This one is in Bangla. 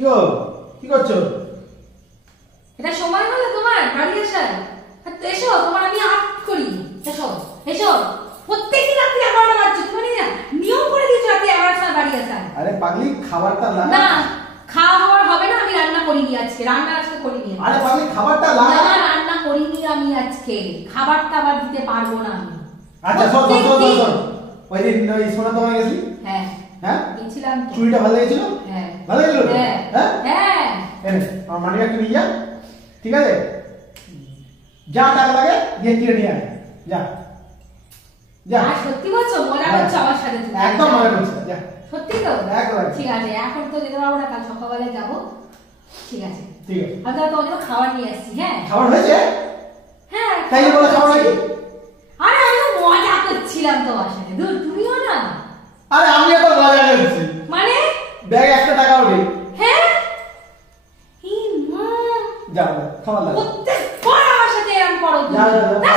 কি গো কি করছো? এটা সময় হলো তোমার বাড়ি আসার? এসো, তোমার আমি আট করি। এসো এসো, প্রত্যেকদিন রাত্রি 11টা বাজছে, তুমি না নিয়ম করে দিয়েছো রাত্রি 11টার সময় বাড়ি আসার। আরে পাগলি, খাবারটা লাগা। না, খাওয়া হবে না, আমি রান্না করিনি আজকে, রান্না আজকে করিনি। আরে পাগলি, খাবারটা লাগা। না, রান্না করিনি আমি আজকে, খাবারটা আবার দিতে পারবো না আমি। আচ্ছা শোন শোন শোন শোন, ওই দিন ওই সোনা তোমায় গেছি। হ্যাঁ হ্যাঁ গেছিলাম তো। চুড়িটা ভালো লেগেছিল? হ্যাঁ ভালো লেগেছিল? হ্যাঁ হ্যাঁ হ্যাঁ। এনে আমার মানি একটা নিয়ে যা, ঠিক আছে? যা টাকা লাগে গিয়ে কিনে নিয়ে আয়, যা যা। আর সত্যি বলছো? মজা করছো আমার সাথে তুমি? একদম মজা করছি, যা। সত্যি তো? একদম। ঠিক আছে, এখন তো যেতে পারবো না, কাল সকালবেলায় যাবো। ঠিক আছে ঠিক আছে। আমি তাহলে তোমার জন্য খাবার নিয়ে আসছি। হ্যাঁ খাবার হয়েছে? হ্যাঁ। তাই বলে খাবার হয়নি? আরে আমি তো মজা করছিলাম তোমার সাথে, দূর তুমিও না। আরে আমি এখন মজা করছি, মানে ব্যাগে 1 টাকা ওঠে। হ্যাঁ এই মা, যাও খাবার লাগবে। প্রত্যেকবার আমার সাথে এরকম করো তুমি। যা, যা, যা।